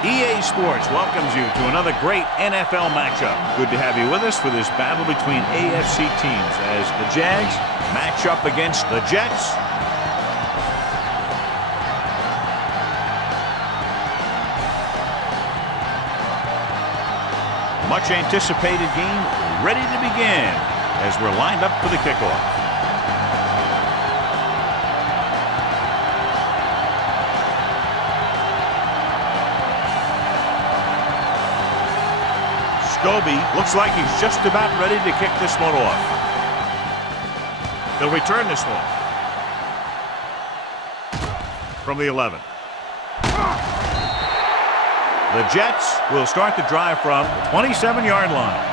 EA Sports welcomes you to another great NFL matchup. Good to have you with us for this battle between AFC teams as the Jags match up against the Jets. Much anticipated game ready to begin as we're lined up for the kickoff. Scobie looks like he's just about ready to kick this one off. He'll return this one from the 11. The Jets will start the drive from the 27-yard line.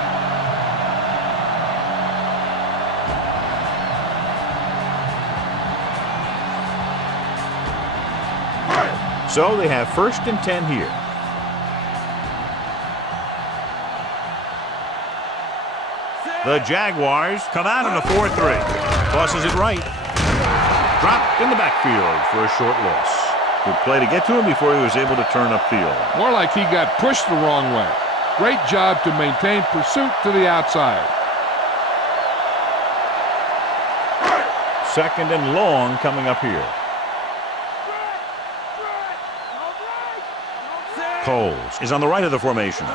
So they have 1st and 10 here. The Jaguars come out in a 4-3. Tosses it right. Dropped in the backfield for a short loss. Good play to get to him before he was able to turn upfield. More like he got pushed the wrong way. Great job to maintain pursuit to the outside. 2nd and long coming up here. Coles is on the right of the formation.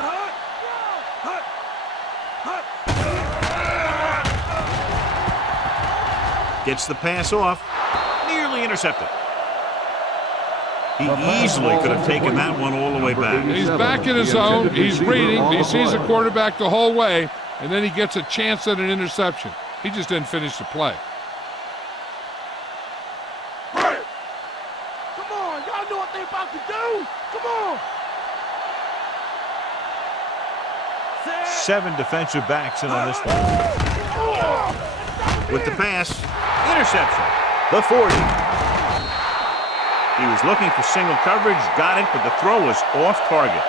Gets the pass off. Nearly intercepted. He easily could have taken that one all the way back. He's back in his zone. He's reading. He sees the quarterback the whole way, and then he gets a chance at an interception. He just didn't finish the play. Come on, y'all know what they're about to do. Come on. 7 defensive backs in on this one. With the pass, interception. The 40. He was looking for single coverage, got it, but the throw was off target.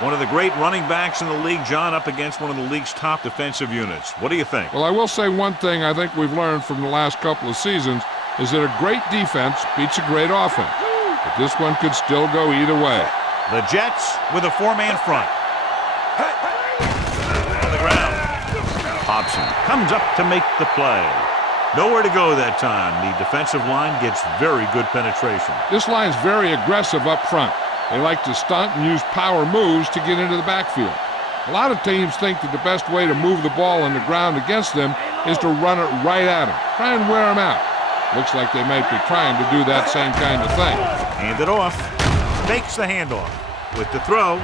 One of the great running backs in the league, John, up against one of the league's top defensive units. What do you think? Well, I will say one thing I think we've learned from the last couple of seasons is that a great defense beats a great offense. But this one could still go either way. The Jets with a 4-man front. On the ground. Hobson comes up to make the play. Nowhere to go that time. The defensive line gets very good penetration. This line's very aggressive up front. They like to stunt and use power moves to get into the backfield. A lot of teams think that the best way to move the ball on the ground against them is to run it right at them. Try and wear them out. Looks like they might be trying to do that same kind of thing. Hand it off. Fakes the handoff. With the throw,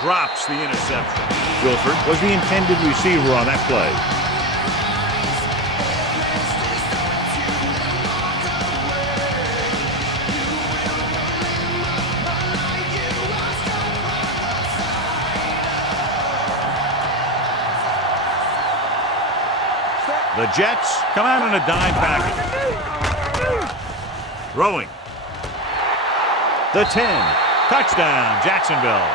drops the interception. Wilford was the intended receiver on that play. The Jets come out in a dime package. Throwing. The 10. Touchdown, Jacksonville.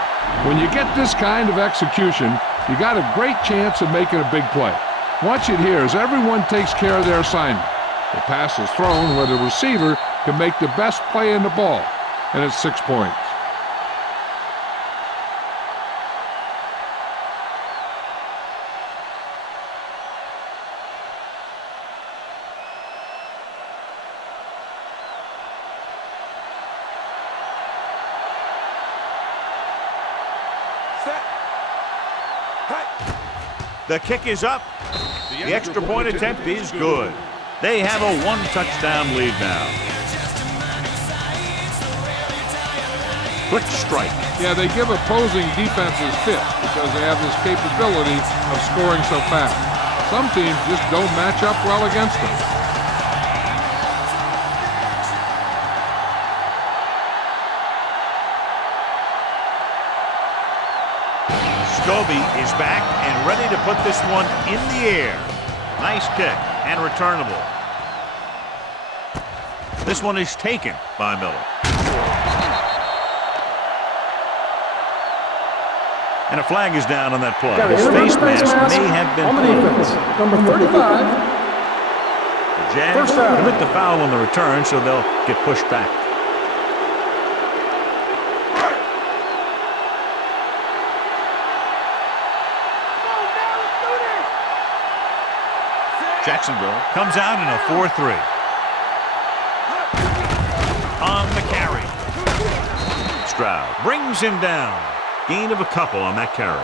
When you get this kind of execution, you got a great chance of making a big play. Watch it here as everyone takes care of their assignment. The pass is thrown where the receiver can make the best play in the ball, and it's 6 points. The kick is up. The extra point attempt is good. They have a 1-touchdown lead now. Quick strike. Yeah, they give opposing defenses fits because they have this capability of scoring so fast. Some teams just don't match up well against them. Scobie is back and ready to put this one in the air. Nice kick and returnable. This one is taken by Miller. And a flag is down on that play. Got His an face face mask may have been on the pulled. defense. Number 35. The Jags First down. commit the foul on the return, so they'll get pushed back. Jacksonville comes out in a 4-3. On the carry. Stroud brings him down. Gain of a couple on that carry.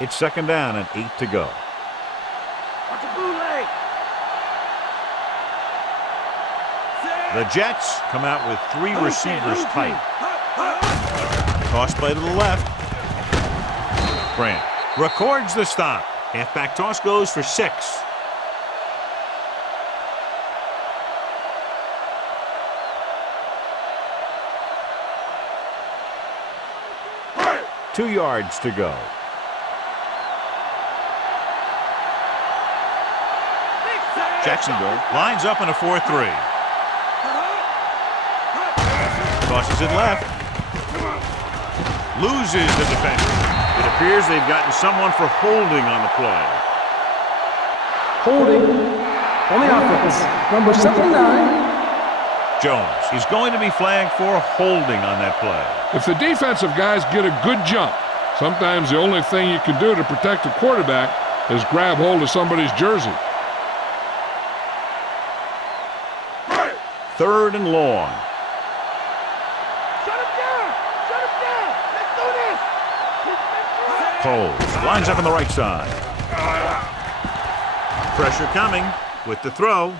It's second down and 8 to go. The Jets come out with 3 receivers tight. Toss play to the left. Grant records the stop. Halfback toss goes for 6. Two yards to go. Jacksonville lines up in a 4-3. Tosses it left. Loses the defender. It appears they've gotten someone for holding on the play. Holding on the offense. Number 79. Jones is going to be flagged for holding on that play. If the defensive guys get a good jump, sometimes the only thing you can do to protect a quarterback is grab hold of somebody's jersey. Third and long. Poles lines up on the right side. Pressure coming with the throw.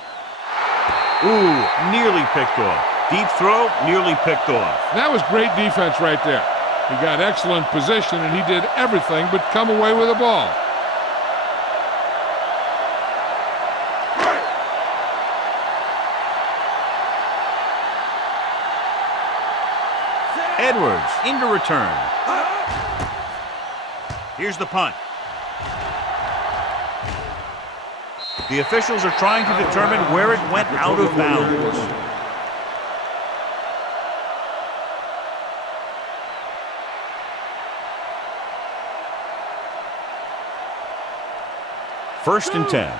Ooh, nearly picked off. Deep throw, nearly picked off. That was great defense right there. He got excellent position, and he did everything but come away with the ball. Edwards into return. Here's the punt. The officials are trying to determine where it went out of bounds. First and 10.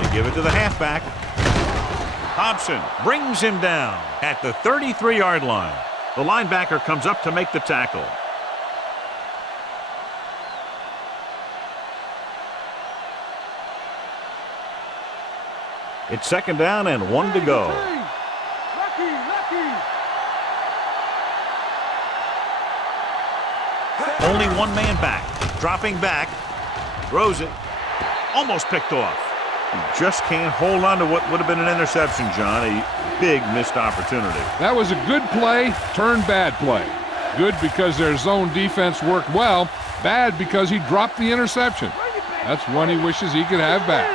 They give it to the halfback. Thompson brings him down at the 33-yard line. The linebacker comes up to make the tackle. It's second down and 1 to go. Only one man back. Dropping back. Throws it. Almost picked off. He just can't hold on to what would have been an interception, John. A big missed opportunity. That was a good play, turned bad play. Good because their zone defense worked well. Bad because he dropped the interception. That's one he wishes he could have back.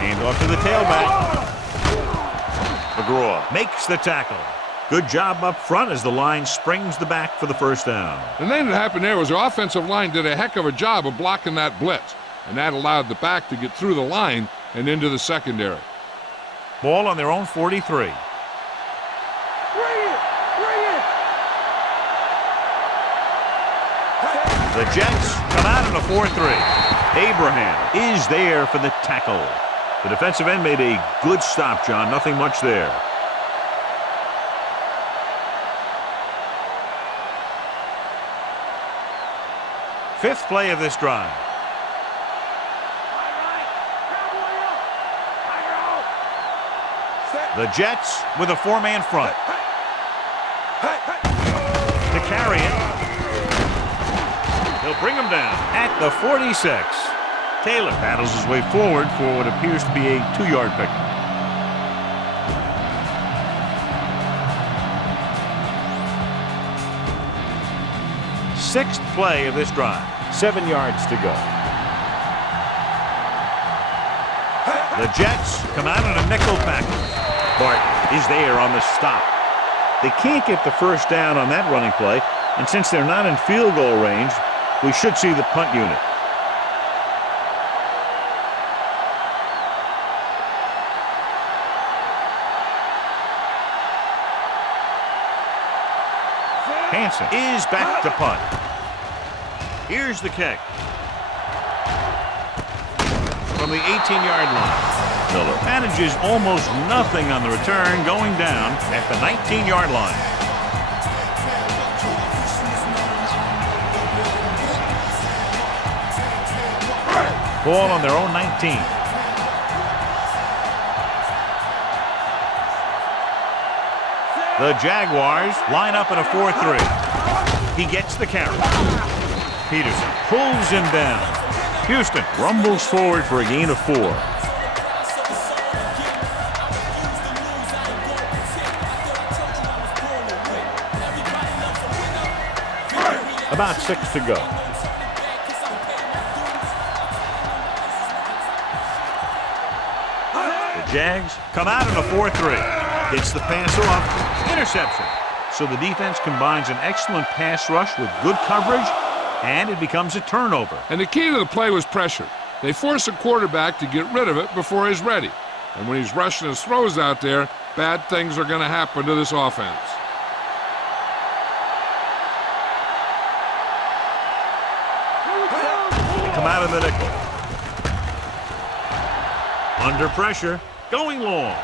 Hand off to the tailback. McGraw makes the tackle. Good job up front as the line springs the back for the first down. The thing that happened there was the offensive line did a heck of a job of blocking that blitz, and that allowed the back to get through the line and into the secondary. Ball on their own 43. The Jets come out in a 4-3. Abraham is there for the tackle. The defensive end made a good stop, John. Nothing much there. Fifth play of this drive. The Jets with a 4-man front. To carry it. He'll bring him down at the 46. Taylor battles his way forward for what appears to be a 2-yard pickup. Sixth play of this drive. 7 yards to go. The Jets come out in a nickel package. Barton is there on the stop. They can't get the first down on that running play, and since they're not in field goal range, we should see the punt unit. Hansen is back to punt. Here's the kick. From the 18-yard line. Miller manages almost nothing on the return, going down at the 19-yard line. Ball on their own 19. The Jaguars line up in a 4-3. He gets the carry. Peterson pulls him down. Houston rumbles forward for a gain of 4. About 6 to go. The Jags come out in a 4-3. Gets the pass off. Interception. So the defense combines an excellent pass rush with good coverage, and it becomes a turnover. And the key to the play was pressure. They force the quarterback to get rid of it before he's ready. And when he's rushing his throws out there, bad things are going to happen to this offense. They come out of the nickel. Under pressure, going long.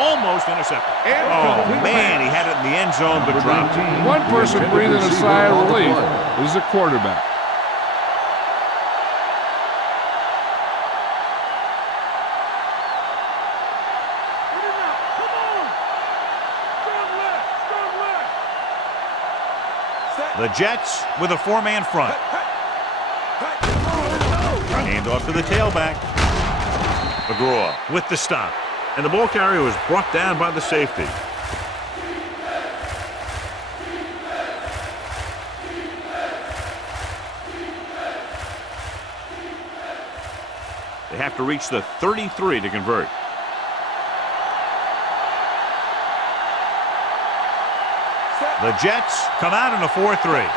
Almost intercepted. Oh, man, he had it in the end zone, but dropped it. One person breathing a sigh of relief is the quarterback. The Jets with a 4-man front. Hand off to the tailback. McGraw with the stop. And the ball carrier was brought down by the safety. They have to reach the 33 to convert. The Jets come out in a 4-3.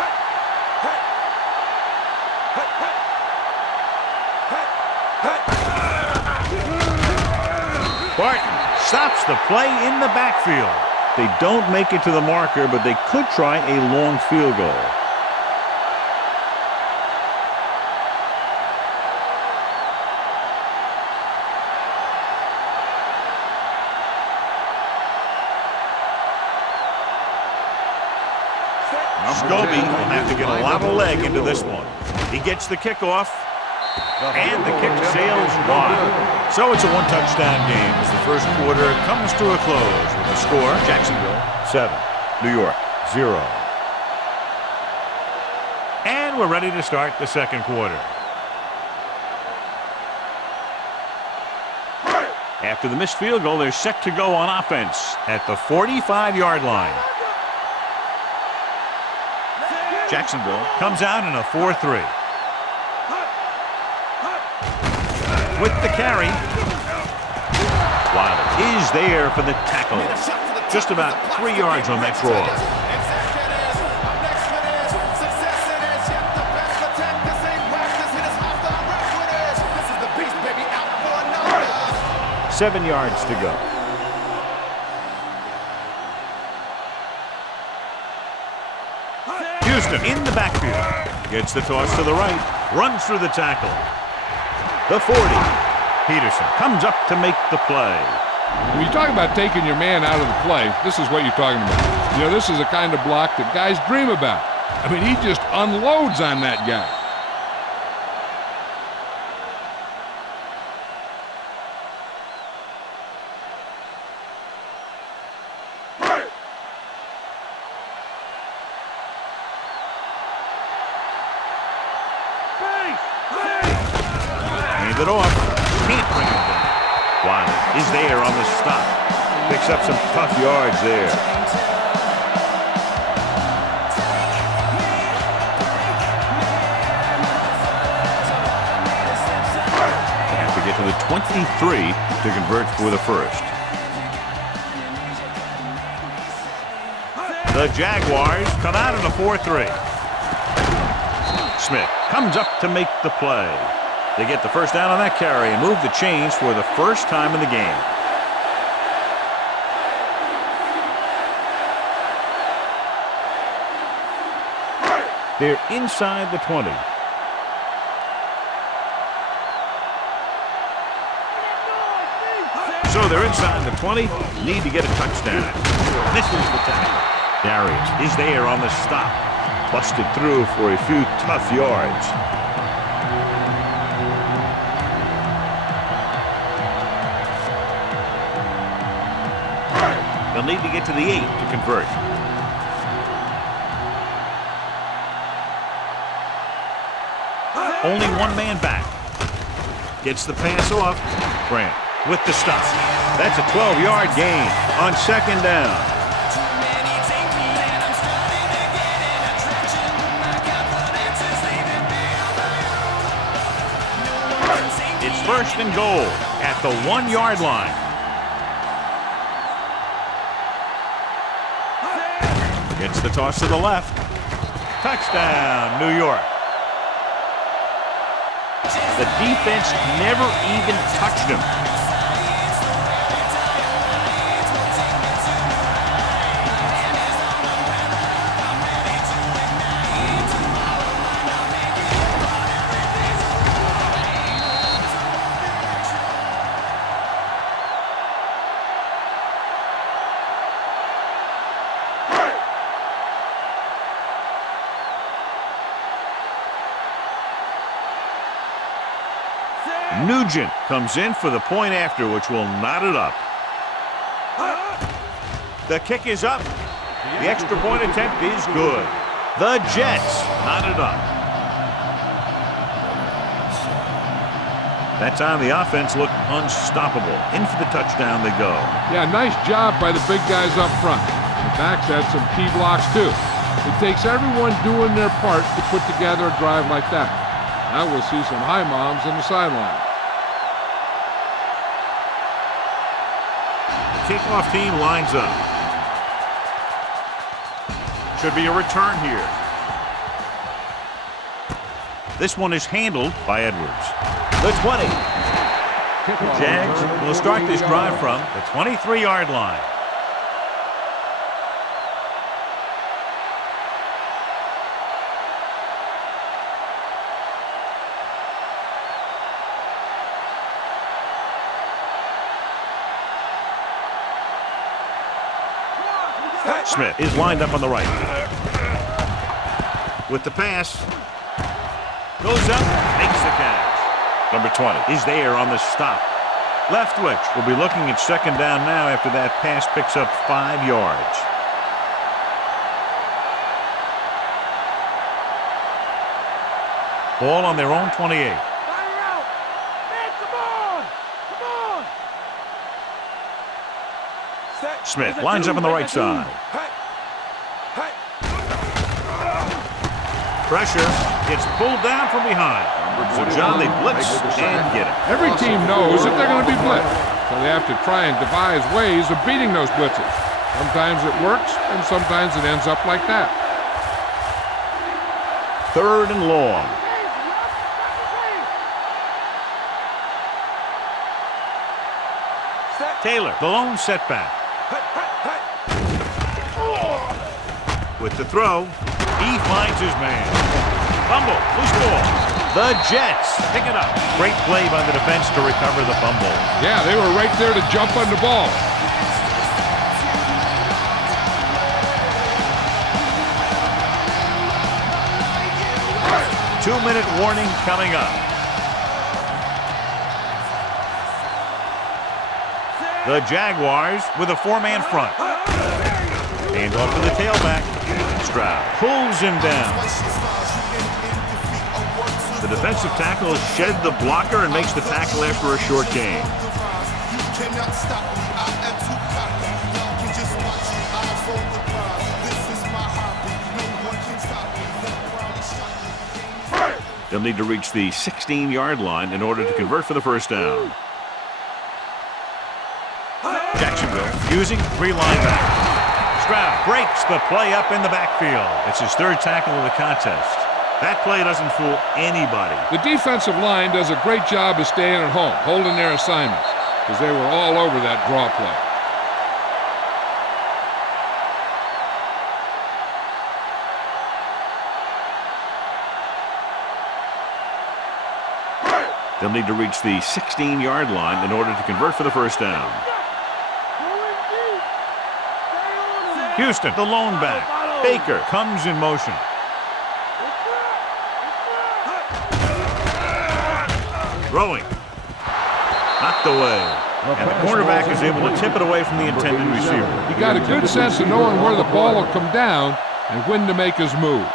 Barton stops the play in the backfield. They don't make it to the marker, but they could try a long field goal. Scobie will have to get a lot of leg into this one. He gets the kickoff, and the kick sails wide. So it's a one-touchdown game as the first quarter comes to a close with a score: Jacksonville 7, New York 0. And we're ready to start the second quarter. After the missed field goal, they're set to go on offense at the 45-yard line. Jacksonville comes out in a 4-3. With the carry, Wilder is there for the tackle. Just about 3 yards on that draw. Seven yards to go. Houston in the backfield. Gets the toss to the right. Runs through the tackle. The 40. Peterson comes up to make the play. When you talk about taking your man out of the play, this is what you're talking about. You know, this is the kind of block that guys dream about. I mean, he just unloads on that guy. It off. Can't bring it down. Wilder is there on the stop. Picks up some tough yards there. 23 to convert for the first. The Jaguars come out in a 4-3. Smith comes up to make the play. They get the first down on that carry and move the chains for the first time in the game. They're inside the 20. So they're inside the 20, need to get a touchdown. Misses the tackle. Darius is there on the stop. Busted through for a few tough yards. They'll need to get to the 8 to convert. Only one man back. Gets the pass off. Grant with the stop. That's a 12-yard gain on second down. It's first and goal at the 1-yard line. Gets the toss to the left. Touchdown, New York. The defense never even touched him. Nugent comes in for the point after, which will knot it up. The kick is up. The extra point attempt is good. The Jets knot it up. That time the offense looked unstoppable. In for the touchdown they go. Yeah, nice job by the big guys up front. The backs had some key blocks too. It takes everyone doing their part to put together a drive like that. Now we'll see some high moms on the sideline. Kickoff team lines up. Should be a return here. This one is handled by Edwards. The 20. The Jags will start this drive from the 23-yard line. Smith is lined up on the right. With the pass. Goes up, makes the catch. Number 20 is there on the stop. Leftwich will be looking at second down now after that pass picks up 5 yards. Ball on their own 28. Smith lines up on the right side. Pressure gets pulled down from behind. So, John, they blitz and get it. Every team knows that they're going to be blitzed, so they have to try and devise ways of beating those blitzes. Sometimes it works, and sometimes it ends up like that. Third and long. Taylor, the lone setback. With the throw, he finds his man. Fumble, loose ball. The Jets pick it up. Great play by the defense to recover the fumble. Yeah, they were right there to jump on the ball. Two-minute warning coming up. The Jaguars with a 4-man front. Hand off to the tailback. Stroud pulls him down. The defensive tackle sheds the blocker and makes the tackle after a short gain. They'll need to reach the 16-yard line in order to convert for the first down. using 3 linebackers. Stroud breaks the play up in the backfield. It's his 3rd tackle of the contest. That play doesn't fool anybody. The defensive line does a great job of staying at home, holding their assignments, because they were all over that draw play. They'll need to reach the 16-yard line in order to convert for the first down. Houston, the lone back. Baker comes in motion. Throwing. Knocked away. And the cornerback is able to tip it away from the intended receiver. He got a good sense of knowing where the ball will come down and when to make his move.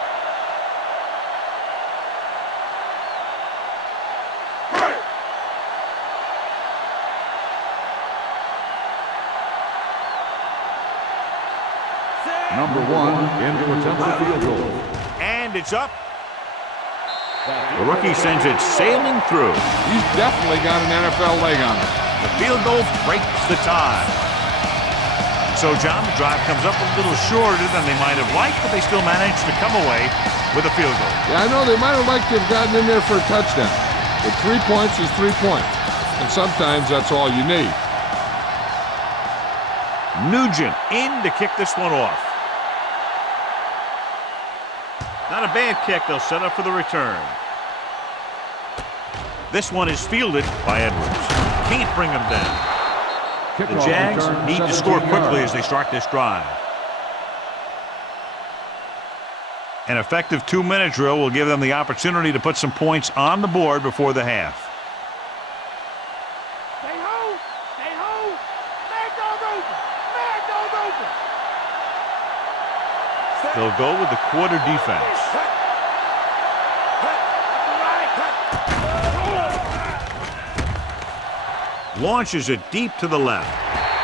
Number 1 in to attempt the field goal. And it's up. The rookie sends it sailing through. He's definitely got an NFL leg on him. The field goal breaks the tie. So, John, the drive comes up a little shorter than they might have liked, but they still managed to come away with a field goal. Yeah, I know they might have liked to have gotten in there for a touchdown, but 3 points is 3 points, and sometimes that's all you need. Nugent in to kick this one off. Not a bad kick. They'll set up for the return. This one is fielded by Edwards. Can't bring him down. The Jags need to score quickly as they start this drive. An effective 2-minute drill will give them the opportunity to put some points on the board before the half. Stay home. Stay home. Man goes open. Man goes open. They'll go with the quarter defense. Launches it deep to the left.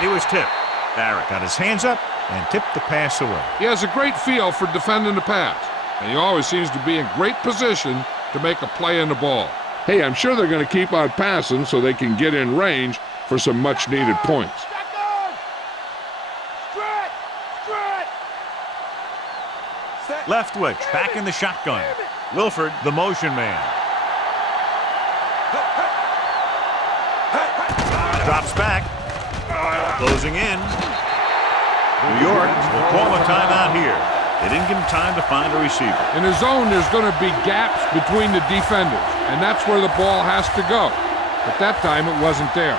It was tipped. Barrett got his hands up and tipped the pass away. He has a great feel for defending the pass, and he always seems to be in great position to make a play in the ball. Hey, I'm sure they're going to keep on passing so they can get in range for some much-needed points. Leftwich back in the shotgun. Wilford, the motion man. Drops back. Closing in. New York will call a timeout here. They didn't give him time to find a receiver. In the zone, there's going to be gaps between the defenders, and that's where the ball has to go. But that time, it wasn't there.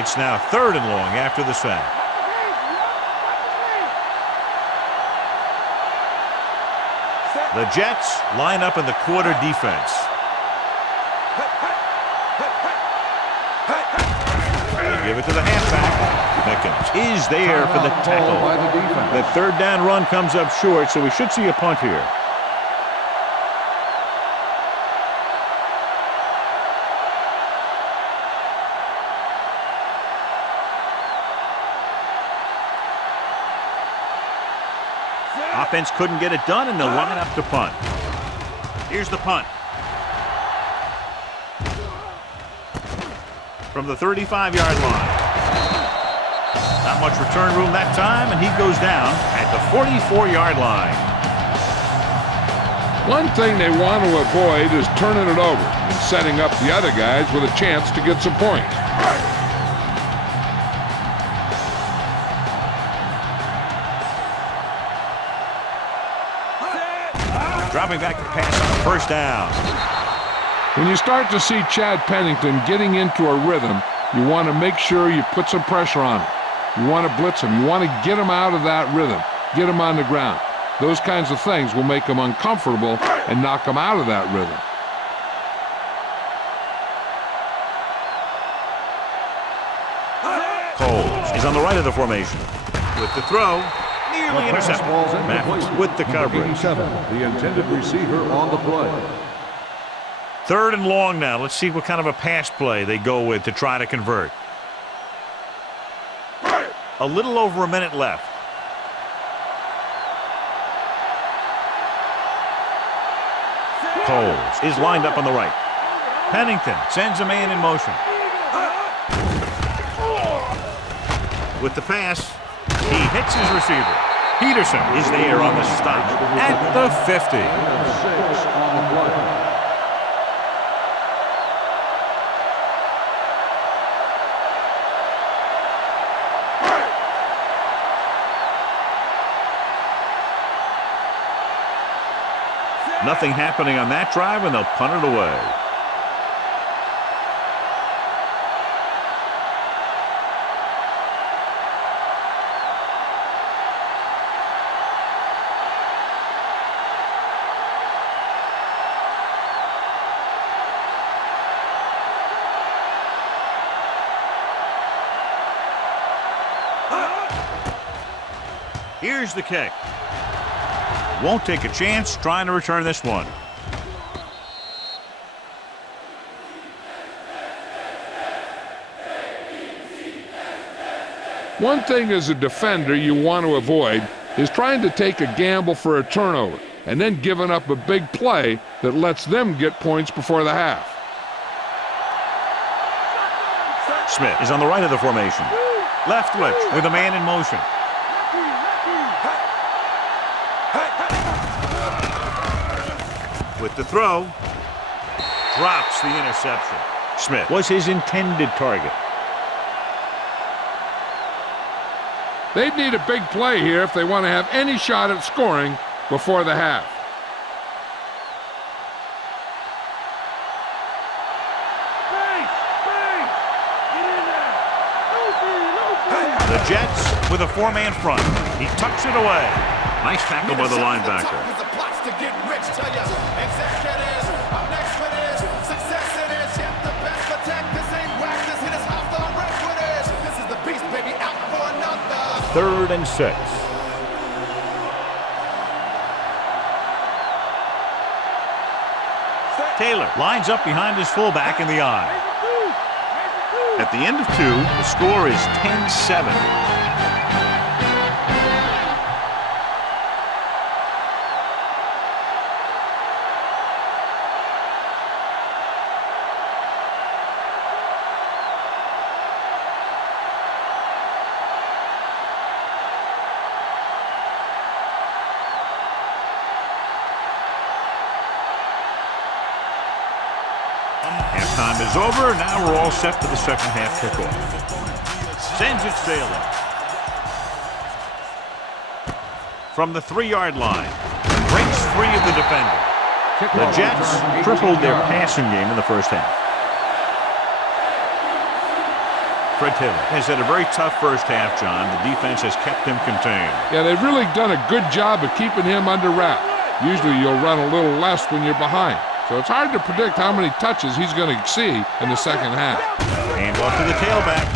It's now 3rd and long after the sack. The Jets line up in the quarter defense. They give it to the halfback. Mickens is there for the tackle. The 3rd down run comes up short, so we should see a punt here. Offense couldn't get it done, and they'll line up to punt. Here's the punt. From the 35-yard line. Not much return room that time, and he goes down at the 44-yard line. One thing they want to avoid is turning it over and setting up the other guys with a chance to get some points. Dropping back to pass on the first down. When you start to see Chad Pennington getting into a rhythm, you want to make sure you put some pressure on him. You want to blitz him. You want to get him out of that rhythm, get him on the ground. Those kinds of things will make him uncomfortable and knock him out of that rhythm. Coles is on the right of the formation. With the throw, nearly intercepted. Mathis with the coverage. The intended receiver on the play. 3rd and long now. Let's see what kind of a pass play they go with to try to convert. A little over a minute left. Coles is lined up on the right. Pennington sends a man in motion. With the pass, he hits his receiver. Peterson is there on the stop at the 50. 6 on the play. Nothing happening on that drive, and they'll punt it away. Here's the kick. Won't take a chance trying to return this one. One thing as a defender you want to avoid is trying to take a gamble for a turnover and then giving up a big play that lets them get points before the half. Smith is on the right of the formation. Leftwich with a man in motion. With the throw, drops the interception. Smith was his intended target. They'd need a big play here if they want to have any shot at scoring before the half. The Jets with a four-man front. He tucks it away. Nice tackle by the linebacker. Third and 6. Taylor lines up behind his fullback in the eye. At the end of 2, the score is 10-7. Halftime is over. Now we're all set for the second half kickoff. Sends it sailing. From the 3-yard line. Breaks free of the defender. The Jets tripled their passing game in the first half. Fred Taylor has had a very tough first half, John. The defense has kept him contained. Yeah, they've really done a good job of keeping him under wrap. Usually you'll run a little less when you're behind. So it's hard to predict how many touches he's going to see in the second half. Hand off to the tailback.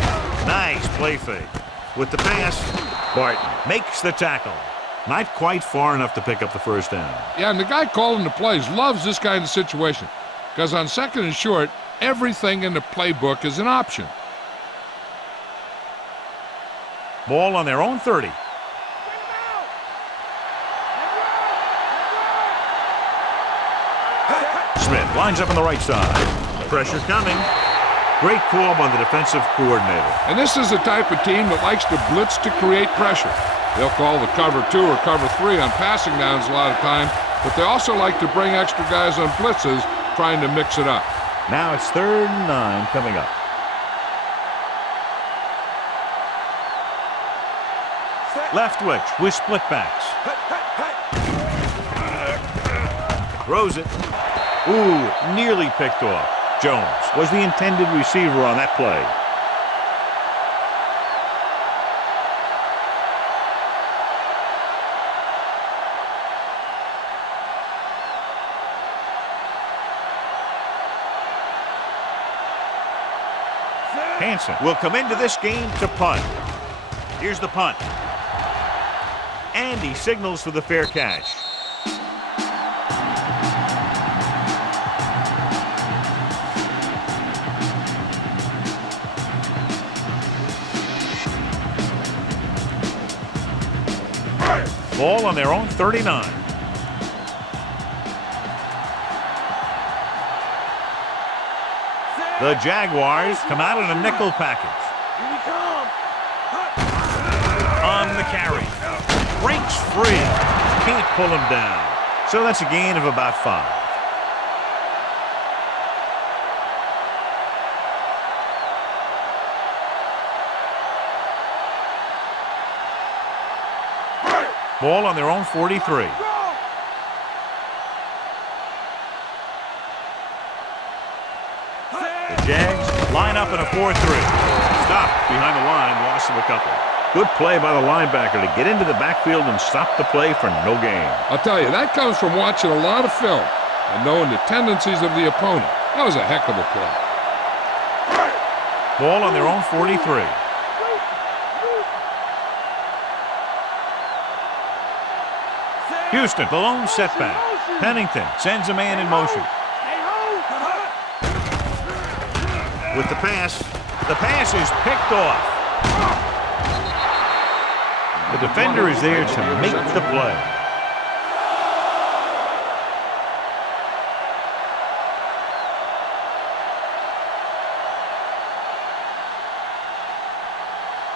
Nice play fake. With the pass, Barton makes the tackle. Not quite far enough to pick up the first down. Yeah, and the guy calling the plays loves this kind of situation because on second and short, everything in the playbook is an option. Ball on their own 30. Smith lines up on the right side. Pressure coming. Great call by the defensive coordinator. And this is the type of team that likes to blitz to create pressure. They'll call the cover 2 or cover 3 on passing downs a lot of time, but they also like to bring extra guys on blitzes, trying to mix it up. Now it's 3rd and 9 coming up. Leftwich with split backs. Throws it. Ooh, nearly picked off. Jones was the intended receiver on that play. Hansen will come into this game to punt. Here's the punt. And he signals for the fair catch. Ball on their own 39. The Jaguars come out in a nickel package. breaks free. Can't pull him down. So that's a gain of about 5. Ball on their own 43. The Jags line up in a 4-3. Stop behind the line, loss of a couple. Good play by the linebacker to get into the backfield and stop the play for no gain. I'll tell you, that comes from watching a lot of film and knowing the tendencies of the opponent. That was a heck of a play. Ball on their own 43. Houston, the lone setback. Pennington sends a man in motion. With the pass is picked off. The defender is there to make the play.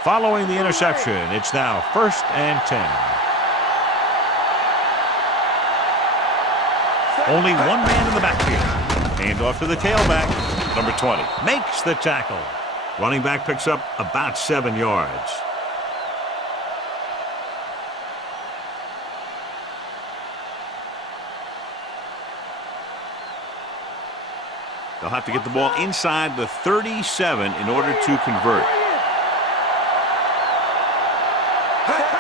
Following the interception, it's now 1st and 10. Only one man in the backfield. Hand off to the tailback. Number 20 makes the tackle. Running back picks up about 7 yards. They'll have to get the ball inside the 37 in order to convert.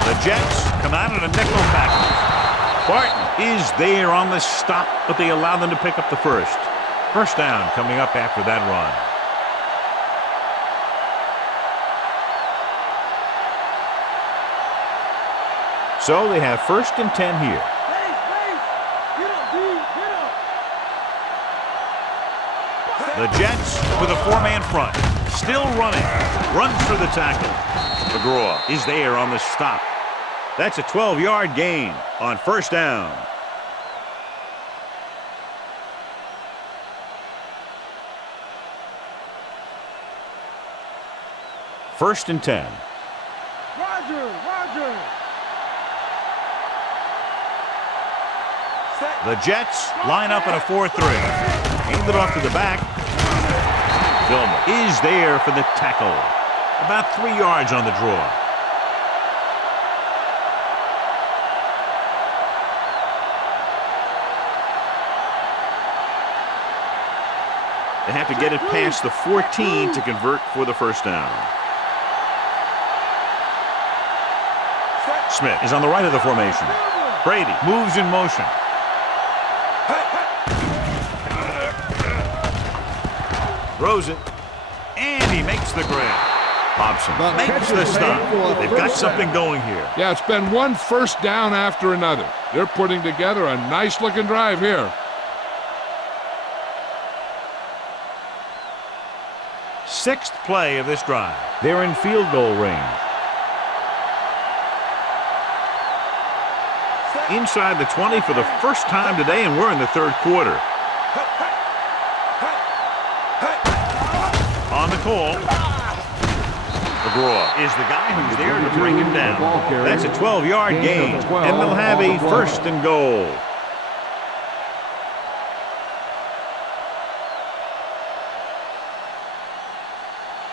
The Jets come out in a nickel package. Barton is there on the stop, but they allow them to pick up the first. First down coming up after that run. So they have 1st and 10 here. The Jets with a 4-man front. Still running. Runs for the tackle. McGraw is there on the stop. That's a 12-yard gain on 1st down. First and 10. Roger. The Jets line up in a 4-3. Hand it off to the back. Gilmore is there for the tackle. About 3 yards on the draw. They have to get it past the 14 to convert for the first down. Smith is on the right of the formation. Brady moves in motion. Throws it, and he makes the grab. Hobson makes the stop. They've got something going here. Yeah, it's been one first down after another. They're putting together a nice-looking drive here. Sixth play of this drive. They're in field goal range. Inside the 20 for the first time today, and we're in the 3rd quarter. On the call, McGraw is the guy who's there to bring him down. That's a 12-yard gain, and they'll have a 1st and goal.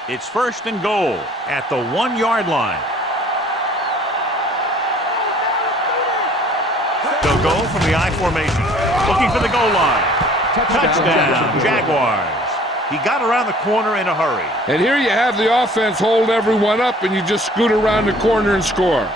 It's 1st and goal at the 1-yard line. They'll go from the I formation, looking for the goal line. Touchdown, Jaguars. He got around the corner in a hurry. And here you have the offense hold everyone up, and you just scoot around the corner and score.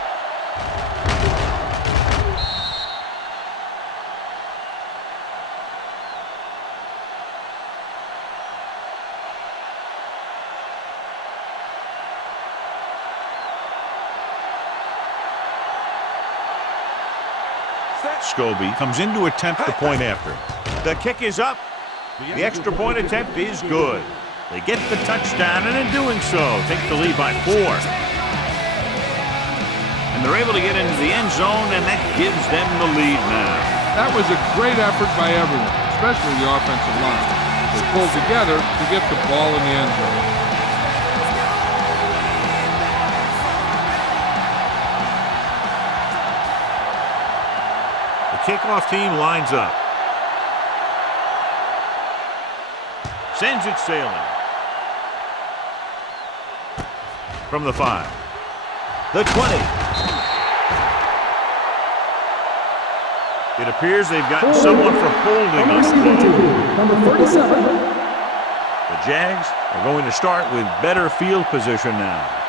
Scobie comes in to attempt the point after. The kick is up. The extra point attempt is good. They get the touchdown, and in doing so, take the lead by 4. And they're able to get into the end zone, and that gives them the lead now. That was a great effort by everyone, especially the offensive line. They pulled together to get the ball in the end zone. kickoff team lines up. Sends it sailing. From the 5. The 20. It appears they've gotten someone for holding on the ball. Number 37. The Jags are going to start with better field position now.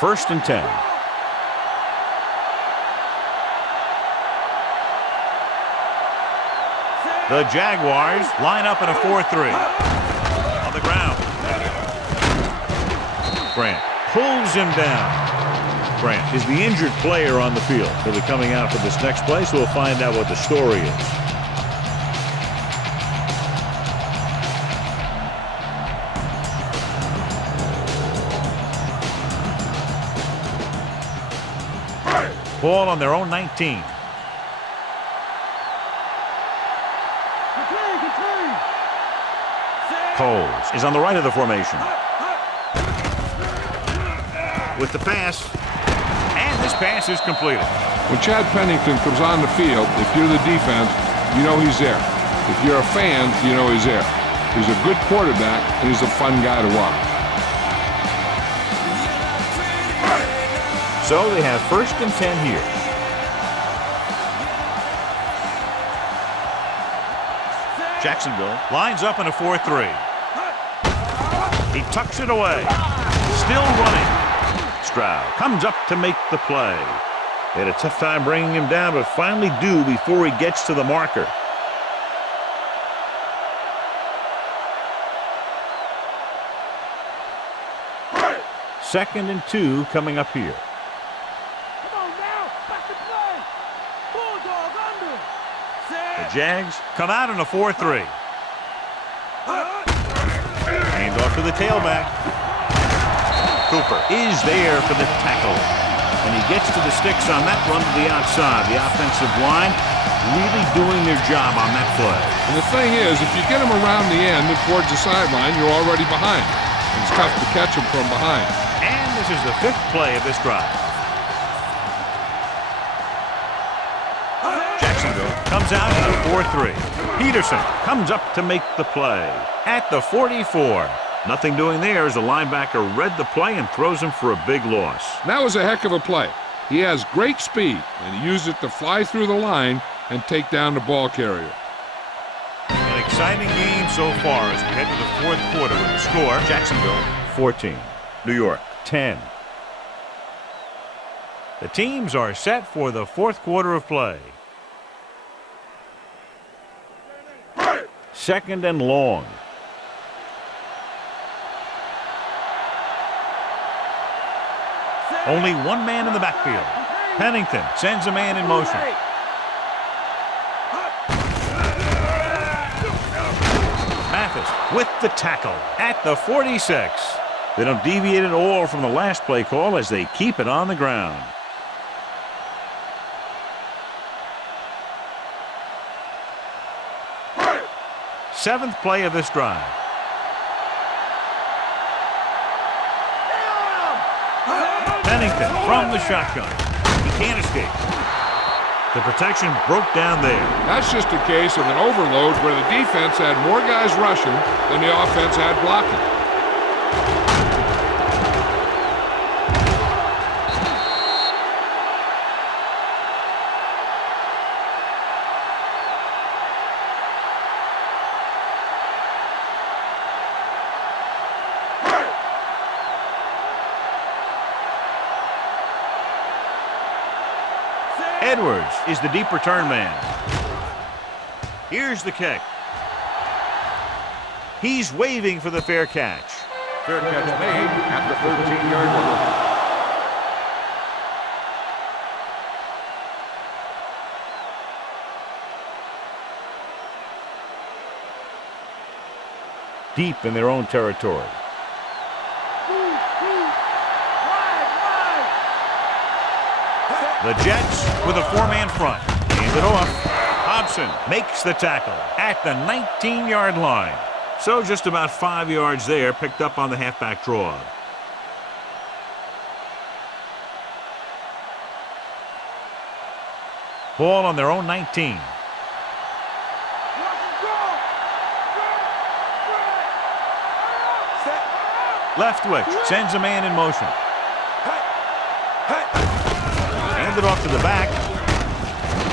First and 10. The Jaguars line up in a 4-3. On the ground. Grant pulls him down. Grant is the injured player on the field. He'll be coming out for this next play, so we'll find out what the story is. Ball on their own 19. Coles is on the right of the formation. With the pass. And this pass is completed. When Chad Pennington comes on the field, if you're the defense, you know he's there. If you're a fan, you know he's there. He's a good quarterback, and he's a fun guy to watch. So they have first and 10 here. Jacksonville lines up in a 4-3. He tucks it away. Still running. Stroud comes up to make the play. They had a tough time bringing him down, but finally do before he gets to the marker. Second and 2 coming up here. The Jags come out in a 4-3. Hand off to the tailback. Cooper is there for the tackle. And he gets to the sticks on that run to the outside. The offensive line really doing their job on that play. And the thing is, if you get him around the end and towards the sideline, you're already behind. And it's tough to catch him from behind. And this is the 5th play of this drive. Jacksonville comes out in a 4-3. Peterson comes up to make the play at the 44. Nothing doing there as the linebacker read the play and throws him for a big loss. That was a heck of a play. He has great speed, and he used it to fly through the line and take down the ball carrier. An exciting game so far as we head to the 4th quarter with the score. Jacksonville 14. New York 10. The teams are set for the 4th quarter of play. Second and long. Only one man in the backfield. Pennington sends a man in motion. Mathis with the tackle at the 46. They don't deviate at all from the last play call as they keep it on the ground. Seventh play of this drive. Pennington from the shotgun. He can't escape. The protection broke down there. That's just a case of an overload where the defense had more guys rushing than the offense had blocking. Edwards is the deep return man. Here's the kick. He's waving for the fair catch. Fair catch made at the 13-yard line. Deep in their own territory. The Jets with a 4-man front. Hand it off. Dobson makes the tackle at the 19-yard line. So just about 5 yards there, picked up on the halfback draw. Ball on their own 19. Leftwich sends a man in motion. Handed off to the back.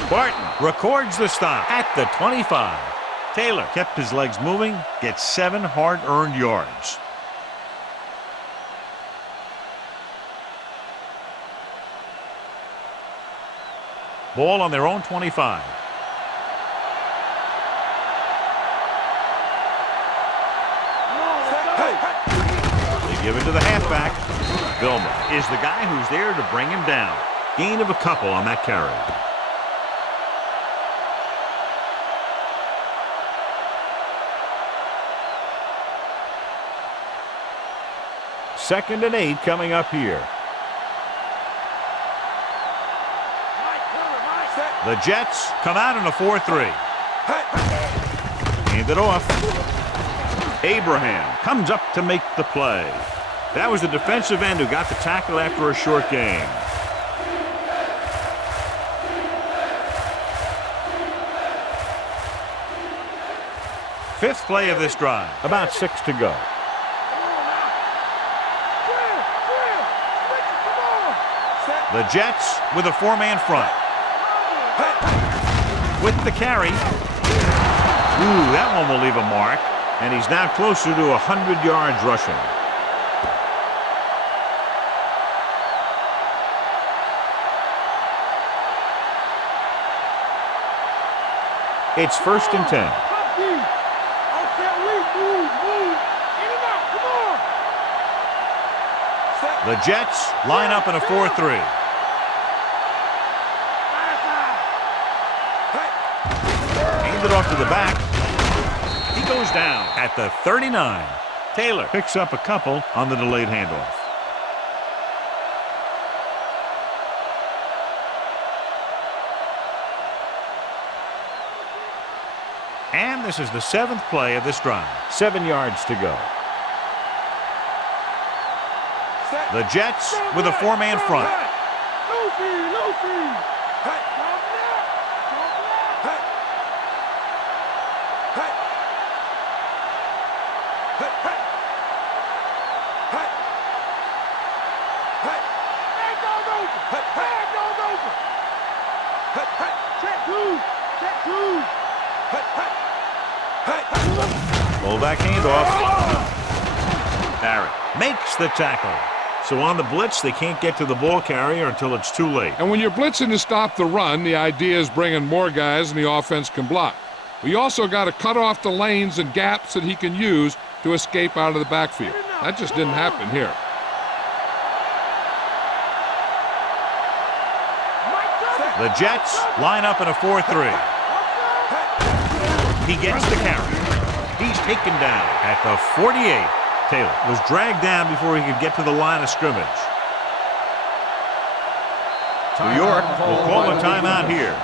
Barton records the stop at the 25. Taylor kept his legs moving, gets 7 hard-earned yards. Ball on their own 25. They give it to the halfback. Vilma is the guy who's there to bring him down. Gain of a couple on that carry. Second and 8 coming up here. The Jets come out in a 4-3. Hand it off. Abraham comes up to make the play. That was the defensive end who got the tackle after a short gain. Fifth play of this drive. About 6 to go. The Jets with a 4-man front. With the carry. Ooh, that one will leave a mark. And he's now closer to 100 yards rushing. It's 1st and 10. The Jets line up in a 4-3. Handed off to the back. He goes down at the 39. Taylor picks up a couple on the delayed handoff. And this is the 7th play of this drive. 7 yards to go. The Jets with a 4-man front. Fullback handoff. Barrett makes the tackle. So on the blitz, they can't get to the ball carrier until it's too late. And when you're blitzing to stop the run, the idea is bringing more guys and the offense can block. But you also got to cut off the lanes and gaps that he can use to escape out of the backfield. That just didn't happen here. The Jets line up in a 4-3. He gets the carry. He's taken down at the 48. Taylor was dragged down before he could get to the line of scrimmage. New York will call a timeout here.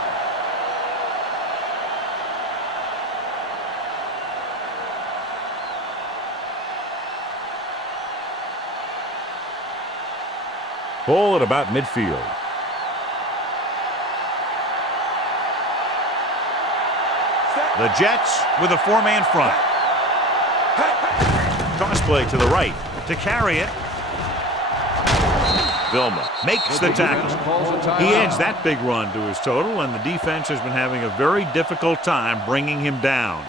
Ball at about midfield. The Jets with a 4-man front. Toss play to the right. To carry it. Vilma makes the tackle. He adds that big run to his total, and the defense has been having a very difficult time bringing him down.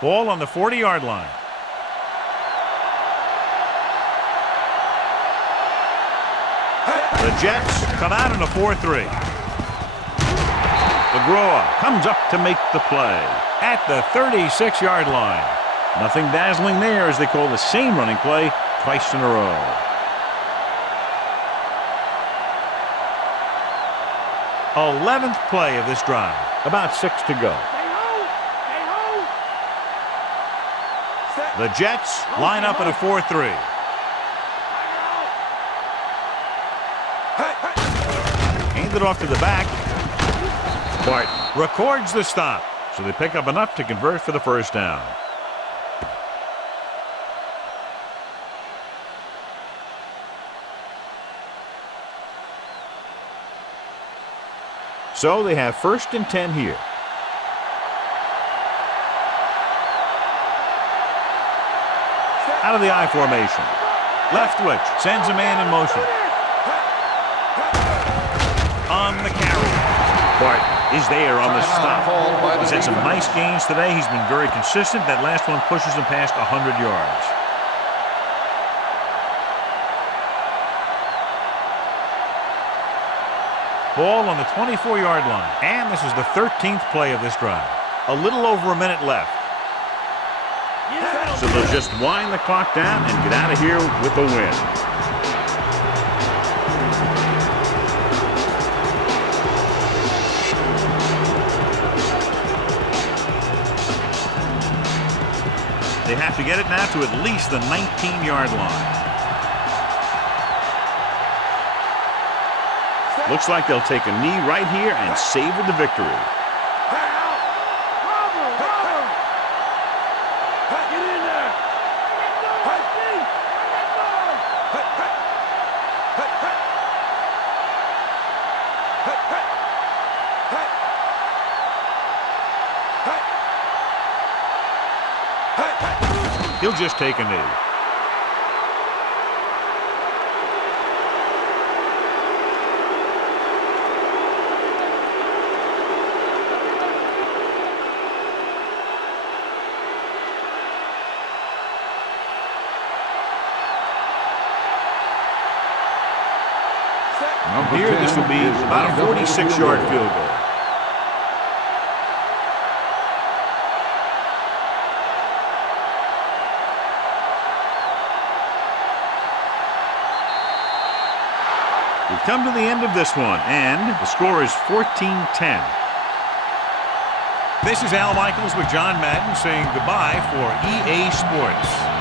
Ball on the 40-yard line. The Jets come out in a 4-3. McGraw comes up to make the play at the 36-yard line. Nothing dazzling there as they call the same running play twice in a row. Eleventh play of this drive. About 6 to go. The Jets line up in a 4-3. Hand it off to the back. Bart records the stop, so they pick up enough to convert for the first down. So they have 1st and 10 here. Out of the I formation. Left twitch. Sends a man in motion. On the carry. Bart is there on the stop. He's had some nice gains today. He's been very consistent. That last one pushes him past 100 yards. Ball on the 24-yard line. And this is the 13th play of this drive. A little over a minute left. So they'll just wind the clock down and get out of here with the win. They have to get it now to at least the 19-yard line. Looks like they'll take a knee right here and savor the victory. He'll just take a knee. Here, this will be about a 46-yard field goal. We've come to the end of this one, and the score is 14-10. This is Al Michaels with John Madden saying goodbye for EA Sports.